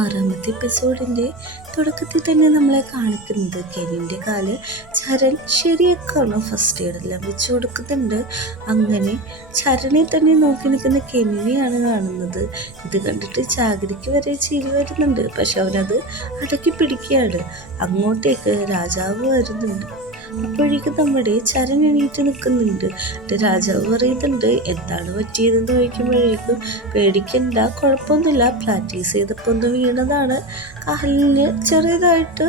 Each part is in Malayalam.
ആറാമത്തെ എപ്പിസോഡിൻ്റെ തുടക്കത്തിൽ തന്നെ നമ്മളെ കാണിക്കുന്നത് കെനിൻ്റെ കാല് ചരൺ ശരിയാക്കാണ്. ഫസ്റ്റ് എയ്ഡെല്ലാം വെച്ച് കൊടുക്കുന്നുണ്ട്. അങ്ങനെ ചരണിൽ തന്നെ നോക്കി നിൽക്കുന്ന കെനിനെയാണ് കാണുന്നത്. ഇത് കണ്ടിട്ട് ചാകരയ്ക്ക് വരെ ചിരി വരുന്നുണ്ട്. പക്ഷെ അവനത് അടക്കി പിടിക്കുകയാണ്. അങ്ങോട്ടേക്ക് രാജാവ് വരുന്നുണ്ട്. അപ്പോഴേക്കും നമ്മുടെ ചരൺ എണീറ്റ് നിൽക്കുന്നുണ്ട്. രാജാവ് പറയുന്നുണ്ട് എന്താണ് പറ്റിയതെന്ന് ചോദിക്കുമ്പോഴേക്കും പേടിക്കണ്ട, കുഴപ്പമൊന്നുമില്ല, പ്രാക്ടീസ് ചെയ്തപ്പോൾ ഒന്ന് വീണതാണ്, കാലിന് ചെറിയതായിട്ട്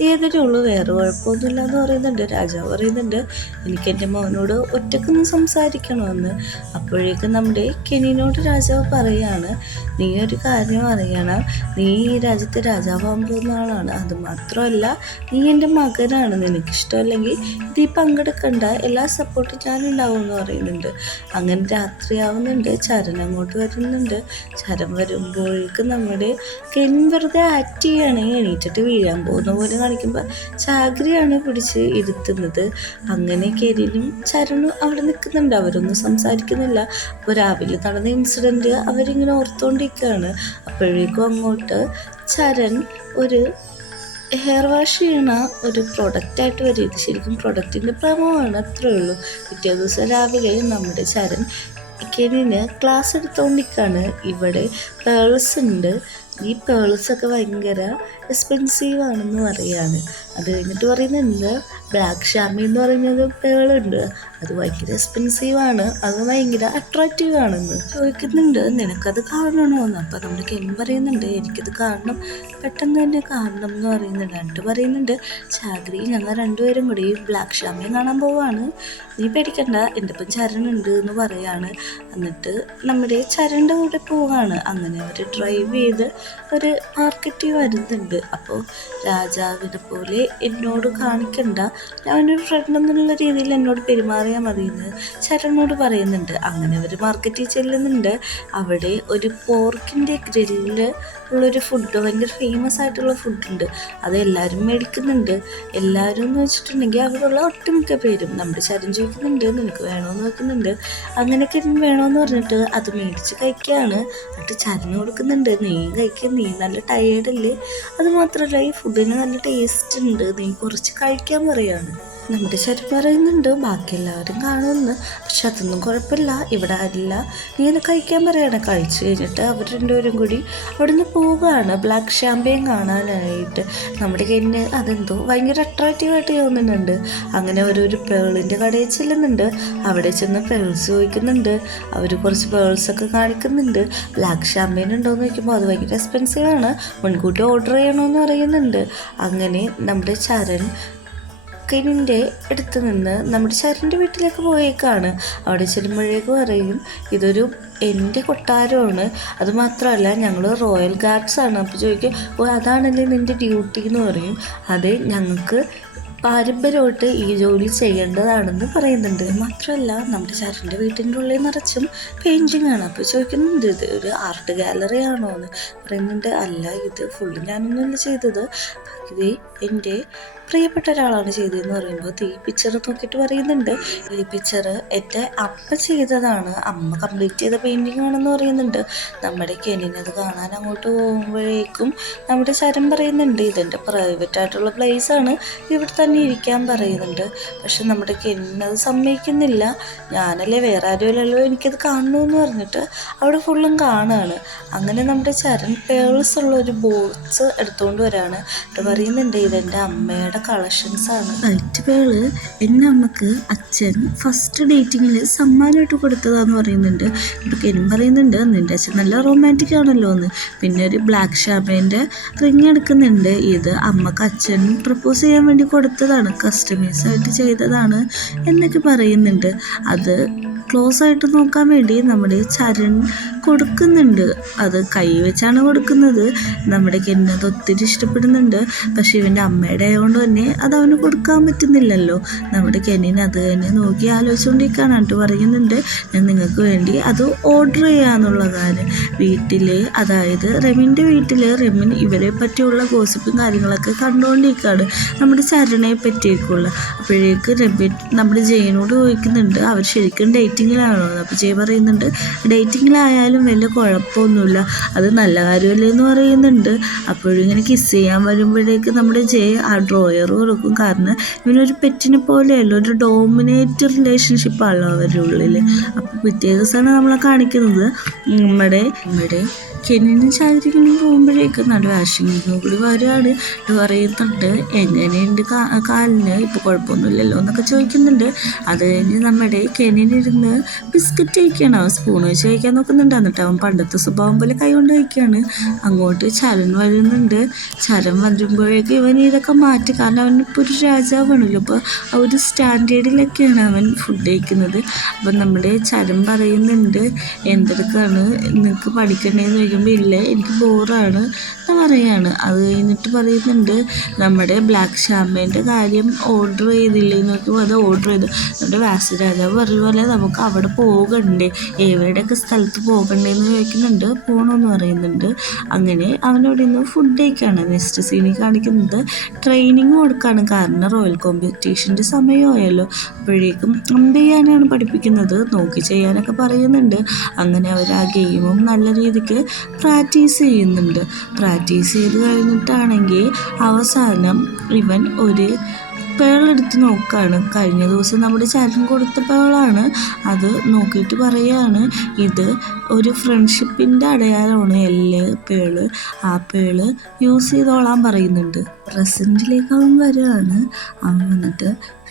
വേദനയുള്ളൂ, വേറെ കുഴപ്പമൊന്നുമില്ല എന്ന് പറയുന്നുണ്ട്. രാജാവ് പറയുന്നുണ്ട് എനിക്ക് എൻ്റെ മോനോട് ഒറ്റക്കൊന്ന് സംസാരിക്കണമെന്ന്. അപ്പോഴേക്കും നമ്മുടെ കെനിനോട് രാജാവ് പറയാണ് നീ ഒരു കാര്യം അറിയണം, നീ ഈ രാജ്യത്തെ രാജാവാൻ പോകുന്ന ആളാണ്, അത് മാത്രമല്ല നീ എൻ്റെ മകനാണ്, നിനക്കിഷ്ടമല്ലെങ്കിൽ ഇതിൽ പങ്കെടുക്കണ്ട, എല്ലാ സപ്പോർട്ടും ഞാനുണ്ടാവും എന്ന് പറയുന്നുണ്ട്. അങ്ങനെ രാത്രിയാവുന്നുണ്ട്. ചരൺ അങ്ങോട്ട് വരുന്നുണ്ട്. ചരൺ വരുമ്പോഴേക്കും നമ്മുടെ കെൻ വെറുതെ ആക്ട് ചെയ്യാണ്. എണീറ്റിട്ട് വീഴാൻ പോകുന്ന പോലെ കാണിക്കുമ്പോൾ ചാകരയാണ് പിടിച്ച് ഇരുത്തുന്നത്. അങ്ങനെ കെനിനും ചരണും അവിടെ നിൽക്കുന്നുണ്ട്. അവരൊന്നും സംസാരിക്കുന്നില്ല. അപ്പോൾ രാവിലെ നടന്ന ഇൻസിഡൻറ്റ് അവരിങ്ങനെ ഓർത്തുകൊണ്ടിരിക്കുകയാണ്. അപ്പോഴേക്കും അങ്ങോട്ട് ചരൺ ഒരു ഹെയർ വാഷ് ചെയ്യണ ഒരു പ്രൊഡക്റ്റായിട്ട് വരും. ഇത് ശരിക്കും പ്രൊഡക്റ്റിൻ്റെ പ്രമോമാണ്, അത്രേ ഉള്ളൂ. പിറ്റേ ദിവസം രാവിലെ നമ്മുടെ ചരൺ കെനിന് ക്ലാസ് എടുത്തുകൊണ്ടിരിക്കുകയാണ്. ഇവിടെ പേൾസ് ഉണ്ട്. ഈ പേൾസൊക്കെ ഭയങ്കര എക്സ്പെൻസീവ് ആണെന്ന് പറയാണ്. അത് കഴിഞ്ഞിട്ട് പറയുന്നുണ്ട് ബ്ലാക്ക് ഷാമി എന്ന് പറയുന്നത് പേളുണ്ട്, അത് ഭയങ്കര എക്സ്പെൻസീവാണ്, അത് ഭയങ്കര അട്രാക്റ്റീവ് ആണെന്ന് ചോദിക്കുന്നുണ്ട്. നിനക്കത് കാണണമെന്ന്. അപ്പോൾ നമ്മുടെ കെൻ പറയുന്നുണ്ട് എനിക്കത് കാണണം, പെട്ടെന്ന് തന്നെ കാണണം എന്ന് പറയുന്നുണ്ട്. എന്നിട്ട് പറയുന്നുണ്ട് ചാകരി ഞങ്ങൾ രണ്ടുപേരും കൂടി ബ്ലാക്ക് ഷാമിയെ കാണാൻ പോവാണ്, നീ പേടിക്കണ്ട, എൻ്റെ ഒപ്പം ചരണുണ്ട് എന്ന് പറയാണ്. എന്നിട്ട് നമ്മുടെ ചരണിൻ്റെ കൂടെ പോവാണ്. അങ്ങനെ അവർ ഡ്രൈവ് ചെയ്ത് ഒരു മാർക്കറ്റിൽ വരുന്നുണ്ട്. അപ്പോൾ രാജാവിനെ പോലെ എന്നോട് കാണിക്കണ്ട, ഞാനൊരു ഫ്രണ്ട് എന്നുള്ള രീതിയിൽ എന്നോട് പെരുമാറിയാൽ മതിയെന്ന് ചരണോട് പറയുന്നുണ്ട്. അങ്ങനെ അവർ മാർക്കറ്റിൽ ചെല്ലുന്നുണ്ട്. അവിടെ ഒരു പോർക്കിൻ്റെ ഗ്രില്ല് ഉള്ളൊരു ഫുഡ്, ഭയങ്കര ഫേമസ് ആയിട്ടുള്ള ഫുഡുണ്ട്. അത് എല്ലാവരും മേടിക്കുന്നുണ്ട്. എല്ലാവരും എന്ന് വെച്ചിട്ടുണ്ടെങ്കിൽ അവിടെയുള്ള ഒട്ടുമിക്ക പേരും. നമ്മുടെ ചരൺ ചോദിക്കുന്നുണ്ട് നിനക്ക് വേണമെന്ന് വെക്കുന്നുണ്ട്. അങ്ങനെയൊക്കെ വേണമെന്ന് പറഞ്ഞിട്ട് അത് മേടിച്ച് കഴിക്കുകയാണ്. എന്നിട്ട് ചരൺ കൊടുക്കുന്നുണ്ട് നീ കഴിക്കുക, നീ നല്ല ടയേർഡല്ലേ, അത് മാത്രമല്ല ഈ ഫുഡിന് നല്ല ടേസ്റ്റ് ഉണ്ട്, നീ കുറച്ച് കഴിക്കാൻ പറയാണ്. നമ്മുടെ ചരൺ പറയുന്നുണ്ട് ബാക്കി എല്ലാവരും കാണുമെന്ന്, പക്ഷെ അതൊന്നും കുഴപ്പമില്ല, ഇവിടെ ആരില്ല, നീ ഒന്ന് കഴിക്കാൻ പറയാണ്. കഴിച്ചു കഴിഞ്ഞിട്ട് അവർ രണ്ടുപേരും കൂടി അവിടെ നിന്ന് പോവുകയാണ് ബ്ലാക്ക് ഷാമ്പയിൻ കാണാനായിട്ട്. നമ്മുടെ കെന്നിന് അതെന്തോ ഭയങ്കര അട്രാക്റ്റീവായിട്ട് തോന്നുന്നുണ്ട്. അങ്ങനെ അവരൊരു പേളിൻ്റെ കടയിൽ ചെല്ലുന്നുണ്ട്. അവിടെ ചെന്ന് പേൾസ് ചോദിക്കുന്നുണ്ട്. അവർ കുറച്ച് പേൾസൊക്കെ കാണിക്കുന്നുണ്ട്. ബ്ലാക്ക് ഷാമ്പയിൻ ഉണ്ടോയെന്ന് ചോദിക്കുമ്പോൾ അത് ഭയങ്കര എക്സ്പെൻസീവാണ്, മുൻകൂട്ടി ഓർഡർ ചെയ്യണമെന്ന് പറയുന്നുണ്ട്. അങ്ങനെ നമ്മുടെ ചരൺ കെനിൻ്റെ അടുത്ത് നിന്ന് നമ്മുടെ ചരണിൻ്റെ വീട്ടിലേക്ക് പോയേക്കാണ്. അവിടെ ചെല്ലുമ്പോഴേക്ക് പറയും ഇതൊരു എൻ്റെ കൊട്ടാരമാണ്, അതുമാത്രമല്ല ഞങ്ങൾ റോയൽ ഗാർഡ്സാണ്. അപ്പോൾ ചോദിക്കും ഓ അതാണല്ലേ നിൻ്റെ ഡ്യൂട്ടി എന്ന് പറയും. അതെ ഞങ്ങൾക്ക് പാരമ്പര്യമായിട്ട് ഈ ജോലി ചെയ്യേണ്ടതാണെന്ന് പറയുന്നുണ്ട്. മാത്രമല്ല നമ്മുടെ ചരണിൻ്റെ വീട്ടിൻ്റെ ഉള്ളിൽ നിറച്ചും പെയിൻറ്റിങ് ആണ്. അപ്പോൾ ചോദിക്കുന്നുണ്ട് ഇത് ഒരു ആർട്ട് ഗാലറി ആണോ എന്ന് പറയുന്നുണ്ട്. അല്ല ഇത് ഫുള്ള് ഞാനൊന്നുമല്ല ചെയ്തത്, ഇത് എൻ്റെ പ്രിയപ്പെട്ട ഒരാളാണ് ചെയ്തതെന്ന് പറയുമ്പോൾ ഈ പിക്ചർ നോക്കിയിട്ട് പറയുന്നുണ്ട് ഈ പിക്ചർ എൻ്റെ അമ്മ ചെയ്തതാണ്, അമ്മ കംപ്ലീറ്റ് ചെയ്ത പെയിൻറ്റിങ് ആണെന്ന് പറയുന്നുണ്ട്. നമ്മുടെ കെനിനത് കാണാൻ അങ്ങോട്ട് പോകുമ്പോഴേക്കും നമ്മുടെ ചരൺ പറയുന്നുണ്ട് ഇതെൻ്റെ പ്രൈവറ്റ് ആയിട്ടുള്ള പ്ലേസ് ആണ്, ഇവിടെ തന്നെ ഇരിക്കാൻ പറയുന്നുണ്ട്. പക്ഷെ നമ്മുടെ കെനിനത് സമ്മതിക്കുന്നില്ല. ഞാനല്ലേ വേറെ ആരുമല്ലല്ലോ എനിക്കത് കാണണമെന്ന് പറഞ്ഞിട്ട് അവിടെ ഫുള്ളും കാണുകയാണ്. അങ്ങനെ നമ്മുടെ ചരൺ പേൾസ് ഉള്ള ഒരു ബോക്സ് എടുത്തുകൊണ്ട് വരാണ്. അത് പറയുന്നുണ്ട് ഇതെൻ്റെ അമ്മയുടെ കളക്ഷൻസാണ്. വൈറ്റ് പേള് എൻ്റെ അമ്മക്ക് അച്ഛൻ ഫസ്റ്റ് ഡേറ്റിങ്ങിൽ സമ്മാനമായിട്ട് കൊടുത്തതാന്ന് പറയുന്നുണ്ട്. ഇപ്പം കെനും പറയുന്നുണ്ട് നിൻ്റെ അച്ഛൻ നല്ല റൊമാൻറ്റിക് ആണല്ലോ എന്ന്. പിന്നെ ഒരു ബ്ലാക്ക് ഷാമ്പയിൻ്റെ റിങ് എടുക്കുന്നുണ്ട്. ഇത് അമ്മക്ക് അച്ഛൻ പ്രപ്പോസ് ചെയ്യാൻ വേണ്ടി കൊടുത്തതാണ്, കസ്റ്റമൈസ് ആയിട്ട് ചെയ്തതാണ് എന്നൊക്കെ പറയുന്നുണ്ട്. അത് ക്ലോസ് ആയിട്ട് നോക്കാൻ വേണ്ടി നമ്മുടെ ചരൺ കൊടുക്കുന്നുണ്ട്. അത് കൈ വെച്ചാണ് കൊടുക്കുന്നത്. നമ്മുടെ കെന്നത് ഒത്തിരി ഇഷ്ടപ്പെടുന്നുണ്ട്. പക്ഷെ ഇവൻ്റെ അമ്മയുടെ ആയതുകൊണ്ട് തന്നെ അത് അവന് കൊടുക്കാൻ പറ്റുന്നില്ലല്ലോ. നമ്മുടെ കെനിന് അത് തന്നെ നോക്കി ആലോചിച്ചുകൊണ്ടിരിക്കുകയാണ്. എന്നിട്ട് പറയുന്നുണ്ട് ഞാൻ നിങ്ങൾക്ക് വേണ്ടി അത് ഓർഡർ ചെയ്യാന്നുള്ള കാര്യം. വീട്ടിൽ അതായത് റെമിൻ്റെ വീട്ടിൽ റെമിൻ ഇവരെ പറ്റിയുള്ള ഗോസിപ്പും കാര്യങ്ങളൊക്കെ കണ്ടുകൊണ്ടിരിക്കുകയാണ്, നമ്മുടെ ചരണയെ പറ്റിയൊക്കെയുള്ള. അപ്പോഴേക്ക് റെമിൻ നമ്മുടെ ജയനോട് ചോദിക്കുന്നുണ്ട് അവർ ശരിക്കും ഡേറ്റ് ഡേറ്റിങ്ങിലാണോ? അപ്പോൾ ജയ പറയുന്നുണ്ട് ഡേറ്റിങ്ങിലായാലും വലിയ കുഴപ്പമൊന്നുമില്ല, അത് നല്ല കാര്യമല്ലേ എന്ന് പറയുന്നുണ്ട്. അപ്പോഴിങ്ങനെ കിസ് ചെയ്യാൻ വരുമ്പോഴേക്ക് നമ്മുടെ ജയ ആ ഡ്രോയർ കൊടുക്കും. കാരണം ഇവനൊരു പെറ്റിനെ പോലെയല്ല, ഒരു ഡോമിനേറ്റ് റിലേഷൻഷിപ്പാണല്ലോ അവരുടെ ഉള്ളിൽ. അപ്പോൾ പിറ്റേ ദിവസമാണ് നമ്മളെ കാണിക്കുന്നത് നമ്മുടെ കെന്നിനും ചാരിക്കും പോകുമ്പോഴേക്കും നല്ല വാഷിംഗ് കൂടി വരികയാണ്. പറയുന്നുണ്ട് എങ്ങനെയുണ്ട് കാലിന്, ഇപ്പോൾ കുഴപ്പമൊന്നുമില്ലല്ലോ എന്നൊക്കെ ചോദിക്കുന്നുണ്ട്. അത് കഴിഞ്ഞ് നമ്മുടെ കെന്നിനിരുന്ന് ബിസ്ക്കറ്റ് കഴിക്കുകയാണ്. സ്പൂൺ വെച്ച് കഴിക്കാൻ നോക്കുന്നുണ്ട്. എന്നിട്ട് അവൻ പണ്ടത്തെ സ്വഭാവം പോലെ കൈ കൊണ്ട് കഴിക്കുകയാണ്. അങ്ങോട്ട് ചരൺ വരുന്നുണ്ട്. ചരൺ വരുമ്പോഴേക്കും ഇവൻ ഇതൊക്കെ മാറ്റി, കാരണം അവനിപ്പോൾ ഒരു രാജാവാണല്ലോ, അപ്പോൾ ആ ഒരു സ്റ്റാൻഡേർഡിലൊക്കെയാണ് അവൻ ഫുഡ് കഴിക്കുന്നത്. അപ്പം നമ്മുടെ ചരൺ പറയുന്നുണ്ട് എന്തെടുക്കാണ് നിനക്ക് പഠിക്കണ്ടേന്ന് ചോദിക്കുമ്പോൾ ഇല്ല എനിക്ക് ബോറാണ് എന്ന് പറയാണ്. അത് കഴിഞ്ഞിട്ട് പറയുന്നുണ്ട് നമ്മുടെ ബ്ലാക്ക് ഷാമ്പേൻ്റെ കാര്യം ഓർഡർ ചെയ്തില്ലേന്ന് നോക്കുമ്പോൾ അത് ഓർഡർ ചെയ്തു. നമ്മുടെ വാസുരാജാവ് പറഞ്ഞ പോലെ നമുക്ക് അവിടെ പോകണ്ടേ, എവിടെയൊക്കെ സ്ഥലത്ത് പോകണ്ടേന്ന് ചോദിക്കുന്നുണ്ട്. പോകണമെന്ന് പറയുന്നുണ്ട്. അങ്ങനെ അവനവിടെ നിന്ന് ഫുഡ് കഴിക്കുകയാണ്. നെക്സ്റ്റ് സീനിൽ കാണിക്കുന്നത് ട്രെയിനിങ് കൊടുക്കുകയാണ്. കാരണം റോയൽ കോമ്പറ്റീഷൻ്റെ സമയമായല്ലോ, അപ്പോഴേക്കും അമ്പ് ചെയ്യാനാണ് പഠിപ്പിക്കുന്നത്, നോക്കി ചെയ്യാനൊക്കെ പറയുന്നുണ്ട്. അങ്ങനെ അവർ ആ ഗെയിമും നല്ല രീതിക്ക് പ്രാക്ടീസ് ചെയ്യുന്നുണ്ട്. പ്രാക്ടീസ് ചെയ്ത് കഴിഞ്ഞിട്ടാണെങ്കിൽ അവസാനം ഇവൻ ഒരു പേളെടുത്ത് നോക്കുകയാണ്. കഴിഞ്ഞ ദിവസം നമ്മുടെ ചരൺ കൊടുത്ത പേളാണ്. അത് നോക്കിയിട്ട് പറയുകയാണ് ഇത് ഒരു ഫ്രണ്ട്ഷിപ്പിൻ്റെ അടയാളമാണ് പേള്, ആ പേള് യൂസ് ചെയ്തോളാൻ പറയുന്നുണ്ട്. പ്രസൻറ്റിലേക്ക് അവൻ വരികയാണ്. അവൻ വന്നിട്ട്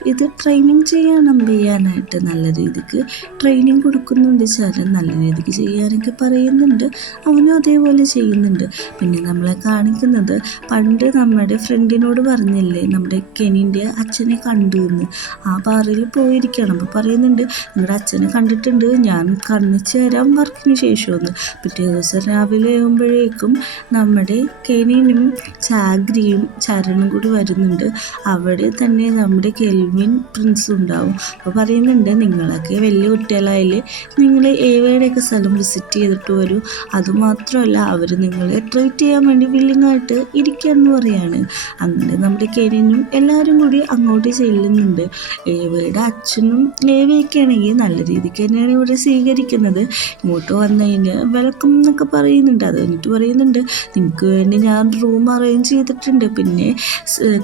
ഇത് ട്രെയിനിങ് ചെയ്യാനായിട്ട് നല്ല രീതിക്ക് ട്രെയിനിങ് കൊടുക്കുന്നുണ്ട്. ചരൺ നല്ല രീതിക്ക് ചെയ്യാനൊക്കെ പറയുന്നുണ്ട്. അവനും അതേപോലെ ചെയ്യുന്നുണ്ട്. പിന്നെ നമ്മളെ കാണിക്കുന്നത് പണ്ട് നമ്മുടെ ഫ്രണ്ടിനോട് പറഞ്ഞില്ലേ നമ്മുടെ കെനിൻ്റെ അച്ഛനെ കണ്ടു എന്ന്, ആ ബാറിൽ പോയിരിക്കണം. അപ്പോൾ പറയുന്നുണ്ട് നിങ്ങളുടെ അച്ഛനെ കണ്ടിട്ടുണ്ട്, ഞാൻ കാണിച്ചു തരാം വർക്കിന് ശേഷമെന്ന്. പിറ്റേ ദിവസം രാവിലെ ആകുമ്പോഴേക്കും നമ്മുടെ കെനിനും ചാഗ്രിയും ചരണും കൂടി വരുന്നുണ്ട്. അവിടെ തന്നെ നമ്മുടെ കെൽവിൻ പ്രിൻസും ഉണ്ടാവും. അപ്പോൾ പറയുന്നുണ്ട് നിങ്ങളൊക്കെ വലിയ കുട്ടികളായാലേ നിങ്ങൾ ഏവയുടെയൊക്കെ സ്ഥലം വിസിറ്റ് ചെയ്തിട്ട് വരൂ, അതുമാത്രമല്ല അവർ നിങ്ങളെ ട്രീറ്റ് ചെയ്യാൻ വേണ്ടി വില്ലിങ്ങായിട്ട് ഇരിക്കുകയെന്ന് പറയാണ്. അങ്ങനെ നമ്മുടെ കെനിനും എല്ലാവരും കൂടി അങ്ങോട്ട് ചെല്ലുന്നുണ്ട്. ഏവയുടെ അച്ഛനും ഏവയൊക്കെ ആണെങ്കിൽ നല്ല രീതിക്ക് തന്നെയാണ് ഇവിടെ സ്വീകരിക്കുന്നത്. ഇങ്ങോട്ട് വന്നു കഴിഞ്ഞാൽ വെൽക്കം എന്നൊക്കെ പറയുന്നുണ്ട്. അത് കഴിഞ്ഞിട്ട് പറയുന്നുണ്ട് നിങ്ങൾക്ക് വേണ്ടി ഞാൻ റൂം അറേഞ്ച് ചെയ്തിട്ടുണ്ട്, പിന്നെ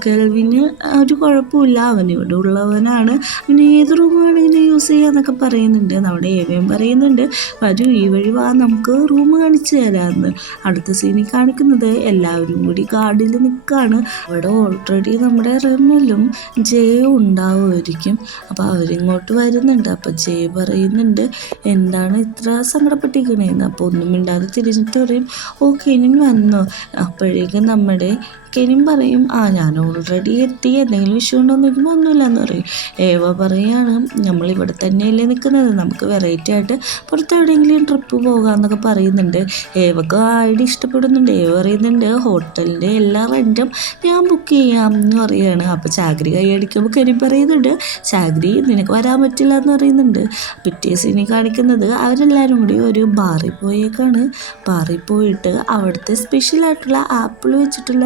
കെൽവിന് ഒരു കുഴപ്പമില്ല, അവനിവിടെ ഉള്ളവനാണ്, അവന് ഏത് റൂം വേണമെങ്കിലും യൂസ് ചെയ്യാന്നൊക്കെ പറയുന്നുണ്ട്. നമ്മുടെ ഏവയും പറയുന്നുണ്ട് വരൂ ഈ വഴി വാ നമുക്ക് റൂം കാണിച്ചു തരാമെന്ന്. അടുത്ത സീനിൽ കാണിക്കുന്നത് എല്ലാവരും കൂടി ഗാർഡിൽ നിൽക്കുകയാണ്. അവിടെ ഓൾറെഡി നമ്മുടെ റെമിലും ജയും ഉണ്ടാവുമായിരിക്കും. അപ്പോൾ അവരിങ്ങോട്ട് വരുന്നുണ്ട്. അപ്പോൾ ജയ പറയുന്നുണ്ട് എന്താണ് ഇത്ര സങ്കടപ്പെട്ടിരിക്കണേന്ന്. അപ്പോൾ ഒന്നും മിണ്ടാതെ തിരിഞ്ഞിട്ട് പറയും ഓക്കെ ഇനി വന്നോ. അപ്പോഴേക്കും നമ്മുടെ കെനിൻ പറയും ഞാൻ ഓൾറെഡി എത്തി, എന്തെങ്കിലും ഇഷ്യൂ ഉണ്ടോ എന്ന് ചോദിക്കുമ്പോൾ ഒന്നുമില്ലയെന്ന് പറയും. ഏവ പറയാണ് നമ്മളിവിടെ തന്നെയല്ലേ നിൽക്കുന്നത്, നമുക്ക് വെറൈറ്റി ആയിട്ട് പുറത്തെവിടെയെങ്കിലും ട്രിപ്പ് പോകാമെന്നൊക്കെ പറയുന്നുണ്ട്. ഏവക്ക് ഐഡിയ ഇഷ്ടപ്പെടുന്നുണ്ട്. ഏവ പറയുന്നുണ്ട് ഹോട്ടലിൻ്റെ എല്ലാ റെൻറ്റും ഞാൻ ബുക്ക് ചെയ്യാം എന്ന് പറയുകയാണ്. അപ്പോൾ ചാഗ്രി കൈയടിക്കുമ്പോൾ കെനിൻ പറയുന്നുണ്ട് ചാഗ്രി നിനക്ക് വരാൻ പറ്റില്ല എന്ന് പറയുന്നുണ്ട്. പിറ്റേ സീനിൽ കാണിക്കുന്നത് അവരെല്ലാവരും കൂടി ഒരു ബാറിൽ പോയേക്കാണ്. ബാറിൽ പോയിട്ട് അവിടുത്തെ സ്പെഷ്യലായിട്ടുള്ള ആപ്പിൾ വെച്ചിട്ടുള്ള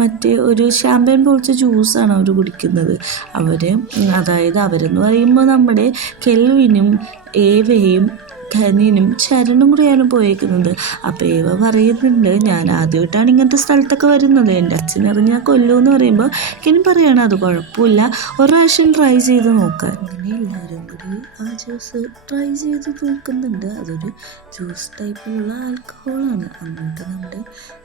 മറ്റേ ഒരു ഷാമ്പയിൻ പോലത്തെ ജ്യൂസാണ് അവർ കുടിക്കുന്നത്. അതായത് അവരെന്ന് പറയുമ്പോൾ നമ്മുടെ കെൽവിനും ഏവയും ഖനിനും ചരണും കൂടിയാണ് പോയേക്കുന്നത്. അപ്പോൾ ഏവ പറയുന്നുണ്ട് ഞാൻ ആദ്യമായിട്ടാണ് ഇങ്ങനത്തെ സ്ഥലത്തൊക്കെ വരുന്നത്, എൻ്റെ അച്ഛനറിഞ്ഞാൽ കൊല്ലുമെന്ന് പറയുമ്പോൾ കെനിൻ പറയുകയാണ് അത് കുഴപ്പമില്ല, ഒരു പ്രാവശ്യം ട്രൈ ചെയ്ത് നോക്കാൻ. അങ്ങനെ എല്ലാവരും കൂടി ആ ജ്യൂസ് ട്രൈ ചെയ്ത് നോക്കുന്നുണ്ട്. അതൊരു ജ്യൂസ് ടൈപ്പിലുള്ള ആൽക്കഹോളാണ്. അങ്ങോട്ട് നമ്മുടെ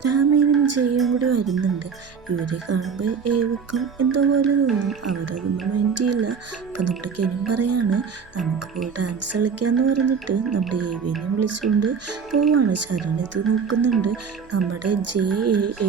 രാമേനും ജയും കൂടി വരുന്നുണ്ട്. ഇവരെ കാണുമ്പോൾ ഏവക്കും എന്തോ പോലെ തോന്നും, അവരതൊന്നും മൈൻഡ് ചെയ്യില്ല. അപ്പം നമ്മുടെ കെനിൻ പറയാണ് നമുക്ക് പോയി ഡാൻസ് കളിക്കാമെന്ന് പറഞ്ഞിട്ട് നമ്മുടെ ഏവേനെ വിളിച്ചുകൊണ്ട് പോവാണ്. ചരൺ ഇത് നോക്കുന്നുണ്ട്. നമ്മുടെ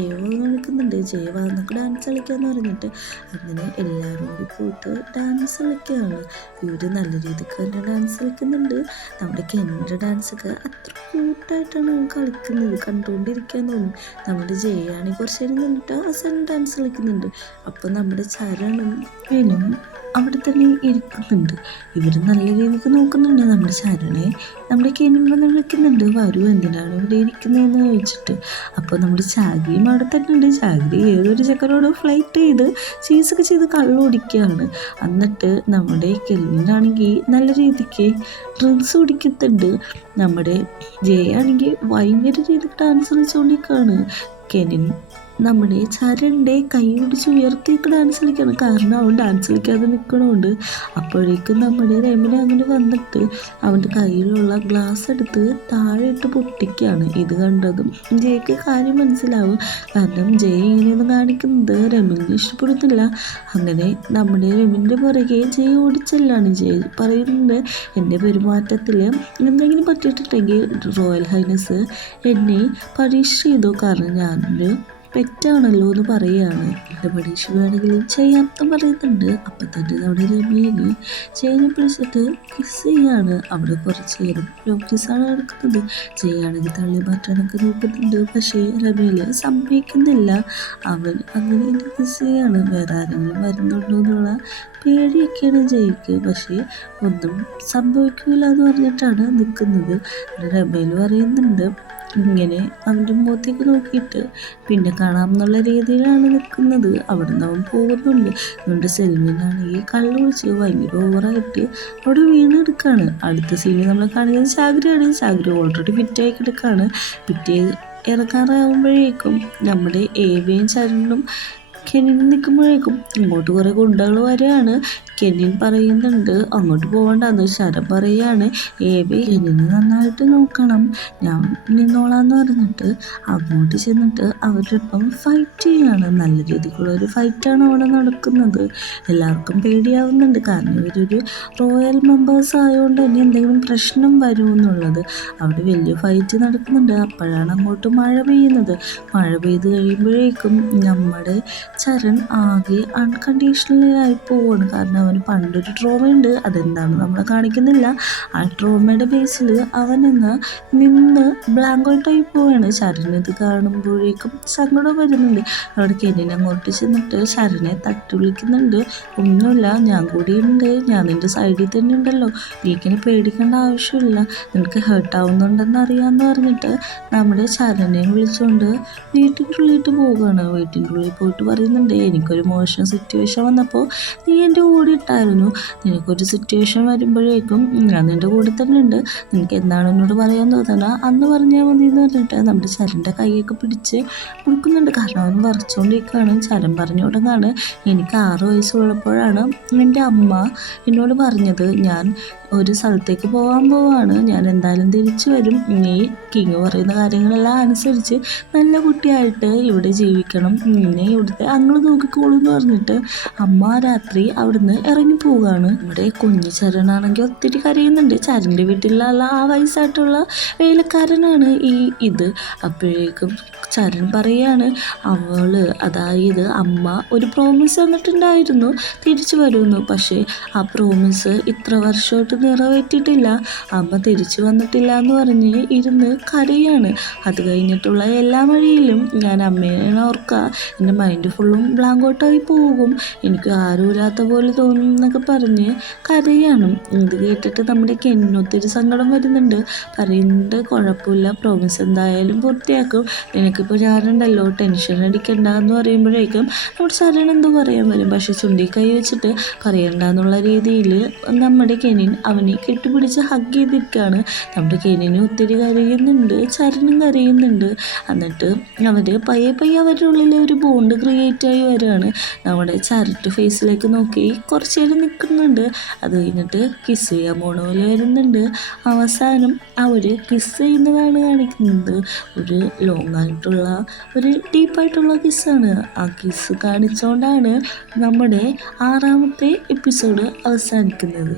ഏവ കാണിക്കുന്നുണ്ട്. ജയ വന്നൊക്കെ ഡാൻസ് കളിക്കാമെന്ന് പറഞ്ഞിട്ട് അങ്ങനെ എല്ലാവരും കൂടി പോയിട്ട് ഡാൻസ് കളിക്കുകയാണ്. ഇവർ നല്ല രീതിക്ക് തന്നെ ഡാൻസ് കളിക്കുന്നുണ്ട്. നമ്മുടെ കെനിൻ്റെ ഡാൻസൊക്കെ അത്ര ക്യൂട്ടായിട്ടാണ് കളിക്കുന്നത്, കണ്ടുകൊണ്ടിരിക്കാൻ തോന്നും. നമ്മുടെ ജയാണെങ്കിൽ കുറച്ച് നേരം നിന്നിട്ട് അവസാനം ഡാൻസ് കളിക്കുന്നുണ്ട്. അപ്പം നമ്മുടെ ചരണും അവിടെ തന്നെ ഇരിക്കുന്നുണ്ട്. ഇവർ നല്ല രീതിക്ക് നോക്കുന്നുണ്ട് നമ്മുടെ ചരണെ. നമ്മുടെ കെനിൻ വന്ന് വിളിക്കുന്നുണ്ട്, വരൂ എന്തിനാണ് ഇവിടെ ഇരിക്കുന്നതെന്ന് ചോദിച്ചിട്ട്. അപ്പോൾ നമ്മുടെ ചാഗ്രിയും അവിടെ തന്നെ ഉണ്ട്. ചാഗ്രി ഏതൊരു ചെക്കനോട് ഫ്ലൈറ്റ് ചെയ്ത് ചീസൊക്കെ ചെയ്ത് കള്ളു കുടിക്കുകയാണ്. എന്നിട്ട് നമ്മുടെ കെൽവിനാണെങ്കിൽ നല്ല രീതിക്ക് ഡ്രിങ്ക്സ് കുടിക്കുന്നുണ്ട്. നമ്മുടെ ജയ ആണെങ്കിൽ ഭയങ്കര രീതിക്ക് ഡാൻസ് കളിച്ചുകൊണ്ടിരിക്കുകയാണ്. കെനിൻ നമ്മുടെ ചരൻ്റെ കൈ പിടിച്ച് ഉയർത്തിയൊക്കെ ഡാൻസ് കളിക്കണം, കാരണം അവൻ ഡാൻസ് കളിക്കാതെ നിൽക്കണമുണ്ട്. അപ്പോഴേക്കും നമ്മുടെ രമണ അങ്ങനെ വന്നിട്ട് അവൻ്റെ കയ്യിലുള്ള ഗ്ലാസ് എടുത്ത് താഴെ ഇട്ട് പൊട്ടിക്കുകയാണ്. ഇത് കണ്ടതും ജയക്ക് കാര്യം മനസ്സിലാവും, കാരണം ജയ ഇങ്ങനെയൊന്നും കാണിക്കുന്നത് രമണിന് ഇഷ്ടപ്പെടുന്നില്ല. അങ്ങനെ നമ്മുടെ രമണിൻ്റെ പുറകെ ജയ ഓടിച്ചെല്ലാണ്. ജയ പറയുന്നുണ്ട്, എൻ്റെ പെരുമാറ്റത്തിൽ എന്തെങ്കിലും പറ്റിയിട്ടുണ്ടെങ്കിൽ റോയൽ ഹൈനസ് എന്നെ പരീക്ഷ ചെയ്തു, കാരണം ഞാനൊരു പെറ്റാണല്ലോ എന്ന് പറയുകയാണ്. എൻ്റെ പരീക്ഷ വേണമെങ്കിലും ചെയ്യാത്ത പറയുന്നുണ്ട്. അപ്പം തന്നെ നമ്മുടെ രമേന് ജയനെ പിടിച്ചിട്ട് കിസ് ചെയ്യാണ്. അവിടെ കുറച്ച് നേരം നോട്ടീസാണ് നടക്കുന്നത്. ജയാണെങ്കിൽ തള്ളി മാറ്റാനൊക്കെ നോക്കുന്നുണ്ട്, പക്ഷേ രമേല് സമ്മതിക്കുന്നില്ല. അവൻ അങ്ങനെ എന്നെ കിസ് ചെയ്യാണ്. വേറെ ആരെങ്കിലും വരുന്നുണ്ടോ എന്നുള്ള പേടിയൊക്കെയാണ് ജയിക്ക്, പക്ഷേ ഒന്നും സംഭവിക്കില്ല എന്ന് പറഞ്ഞിട്ടാണ് നിൽക്കുന്നത്. രമേല് പറയുന്നുണ്ട്, ഇങ്ങനെ അവൻ്റെ മുഖത്തേക്ക് നോക്കിയിട്ട് പിന്നെ കാണാമെന്നുള്ള രീതിയിലാണ് നിൽക്കുന്നത്. അവിടെ നിന്ന് അവൻ പോകുന്നുണ്ട്. അതുകൊണ്ട് സെൽമിനാണെങ്കിൽ കള്ളു കുടിച്ച് ഭയങ്കര ഓവറായിട്ട് അവിടെ വീണെടുക്കുകയാണ്. അടുത്ത സീനിൽ നമ്മൾ കാണിക്കുന്നത് ചാഗ്രിയാണ്. ചാഗ്രി ഓൾറെഡി ഫിറ്റായി കിടക്കുകയാണ്. പിറ്റേ ഇറങ്ങാറാകുമ്പോഴേക്കും നമ്മുടെ ഏവയും ചരനും കെനിൻ നിൽക്കുമ്പോഴേക്കും ഇങ്ങോട്ട് കുറേ ഗുണ്ടകൾ വരികയാണ്. കെനിൻ പറയുന്നുണ്ട് അങ്ങോട്ട് പോകണ്ടെന്ന്. ശരം പറയുകയാണ്, ഏവേ കെനിനെ നന്നായിട്ട് നോക്കണം, ഞാൻ നിന്നോളാന്ന് പറഞ്ഞിട്ട് അങ്ങോട്ട് ചെന്നിട്ട് അവരൊപ്പം ഫൈറ്റ് ചെയ്യാണ്. നല്ല രീതിക്കുള്ളൊരു ഫൈറ്റാണ് അവിടെ നടക്കുന്നത്. എല്ലാവർക്കും പേടിയാവുന്നുണ്ട്, കാരണം ഇവരൊരു റോയൽ മെമ്പേഴ്സ് ആയതുകൊണ്ട് തന്നെ എന്തെങ്കിലും പ്രശ്നം വരുമെന്നുള്ളത്. അവിടെ വലിയ ഫൈറ്റ് നടക്കുന്നുണ്ട്. അപ്പോഴാണ് അങ്ങോട്ട് മഴ പെയ്യുന്നത്. മഴ പെയ്ത് കഴിയുമ്പോഴേക്കും നമ്മുടെ ചരൺ ആകെ അൺകണ്ടീഷണലായി പോവാണ്, കാരണം അവന് പണ്ടൊരു ട്രോമയുണ്ട്. അതെന്താണ് നമ്മളെ കാണിക്കുന്നില്ല. ആ ട്രോമയുടെ ബേസിൽ അവനെന്ന് നിന്ന് ബ്ലാങ്കൗട്ടായി പോവാണ്. ചരൺ ഇത് കാണുമ്പോഴേക്കും സങ്കടം വരുന്നുണ്ട്. അവിടെ കെനിൻ അങ്ങോട്ട് ചെന്നിട്ട് ചരനെ തട്ടി വിളിക്കുന്നുണ്ട്, ഒന്നുമില്ല, ഞാൻ കൂടിയുണ്ട്, ഞാൻ നിൻ്റെ സൈഡിൽ തന്നെ ഉണ്ടല്ലോ, നീക്കിനെ പേടിക്കേണ്ട ആവശ്യമില്ല, നിനക്ക് ഹേർട്ടാവുന്നുണ്ടെന്ന് അറിയാമെന്ന് പറഞ്ഞിട്ട് നമ്മുടെ ചരനെ വിളിച്ചുകൊണ്ട് വീട്ടിൻ്റെ ഉള്ളിട്ട് പോവുകയാണ്. വീട്ടിൻ്റെ ഉള്ളിൽ പോയിട്ട് പറയുന്നുണ്ട്, എനിക്കൊരു മോശം സിറ്റുവേഷൻ വന്നപ്പോൾ നീ എൻ്റെ കൂടെ ഇട്ടായിരുന്നു, നിനക്കൊരു സിറ്റുവേഷൻ വരുമ്പോഴേക്കും ഞാൻ നിൻ്റെ കൂടെ തന്നെ ഉണ്ട്, നിനക്ക് എന്താണ് എന്നോട് പറയാൻ തോന്നണ അന്ന് പറഞ്ഞാൽ മതി എന്ന് പറഞ്ഞിട്ട് നമ്മുടെ ചരൻ്റെ കൈയൊക്കെ പിടിച്ച് കൊടുക്കുന്നുണ്ട്. കാരണം അവൻ വരച്ചുകൊണ്ടിരിക്കുകയാണ്. ചരൻ പറഞ്ഞു തുടങ്ങാണ്, എനിക്ക് 6 വയസ്സുള്ളപ്പോഴാണ് എൻ്റെ അമ്മ എന്നോട് പറഞ്ഞത്, ഞാൻ ഒരു സ്ഥലത്തേക്ക് പോകാൻ പോവാണ്, ഞാൻ എന്തായാലും തിരിച്ചു വരും, നീ കിങ് പറയുന്ന കാര്യങ്ങളെല്ലാം അനുസരിച്ച് നല്ല കുട്ടിയായിട്ട് ഇവിടെ ജീവിക്കണം, നിന്നെ ഇവിടുത്തെ അങ്ങള് നോക്കിക്കോളൂ എന്ന് പറഞ്ഞിട്ട് അമ്മ രാത്രി അവിടുന്ന് ഇറങ്ങി പോവുകയാണ്. നമ്മുടെ കുഞ്ഞു ചരണാണെങ്കിൽ ഒത്തിരി കരയുന്നുണ്ട്. ചരൻ്റെ വീട്ടിലുള്ള ആ വയസ്സായിട്ടുള്ള വേലക്കാരനാണ് ഇത്. അപ്പോഴേക്കും ചരൺ പറയാണ്, അവള് അതായത് അമ്മ ഒരു പ്രോമിസ് തന്നിട്ടുണ്ടായിരുന്നു തിരിച്ചു വരുമെന്ന്, പക്ഷേ ആ പ്രോമിസ് ഇത്ര വർഷമായിട്ട് നിറവേറ്റിയിട്ടില്ല, അമ്മ തിരിച്ചു വന്നിട്ടില്ല എന്ന് പറഞ്ഞ് ഇരുന്ന് കരയാണ്. അത് കഴിഞ്ഞിട്ടുള്ള എല്ലാ വഴിയിലും ഞാൻ അമ്മേനെ ഓർക്കുക, എൻ്റെ മൈൻഡ് ഫുള്ളും ബ്ലാങ്കൗട്ടായി പോകും, എനിക്ക് ആരുമില്ലാത്ത പോലെ തോന്നും എന്നൊക്കെ പറഞ്ഞ് കരയാണ്. ഇത് കേട്ടിട്ട് നമ്മുടെ കെന്നിനൊത്തിരി സങ്കടം വരുന്നുണ്ട്. പറയുന്നുണ്ട്, കുഴപ്പമില്ല, പ്രോമിസ് എന്തായാലും പൂർത്തിയാക്കും, നിനക്കിപ്പോൾ ഞാനുണ്ടല്ലോ, ടെൻഷൻ അടിക്കണ്ട എന്ന് പറയുമ്പോഴേക്കും നമ്മുടെ ചരൺ എന്തോ പറയാൻ വരും, പക്ഷെ ചുണ്ടി കൈ വെച്ചിട്ട് പറയണ്ട എന്നുള്ള രീതിയിൽ നമ്മുടെ കെനിൻ അവനെ കെട്ടിപ്പിടിച്ച് ഹഗ് ചെയ്തിരിക്കുകയാണ്. നമ്മുടെ കെനിന് ഒത്തിരി കരയുന്നുണ്ട്, ചരനും കരയുന്നുണ്ട്. എന്നിട്ട് പയ്യെ അവരുടെ ഉള്ളിൽ ഒരു ബോണ്ട് ക്രിയേറ്റ് ആയി വരികയാണ്. നമ്മുടെ ചരട്ട് ഫേസിലേക്ക് നോക്കി കുറച്ച് നേരം നിൽക്കുന്നുണ്ട്. അത് കഴിഞ്ഞിട്ട് കിസ് ചെയ്യാൻ പോണ പോലെ വരുന്നുണ്ട്. അവസാനം അവർ കിസ് ചെയ്യുന്നതാണ് കാണിക്കുന്നത്. ഒരു ലോങ് ആയിട്ടുള്ള ഒരു ഡീപ്പായിട്ടുള്ള കിസ്സാണ്. ആ കിസ് കാണിച്ചുകൊണ്ടാണ് നമ്മുടെ 6ാമത്തെ എപ്പിസോഡ് അവസാനിക്കുന്നത്.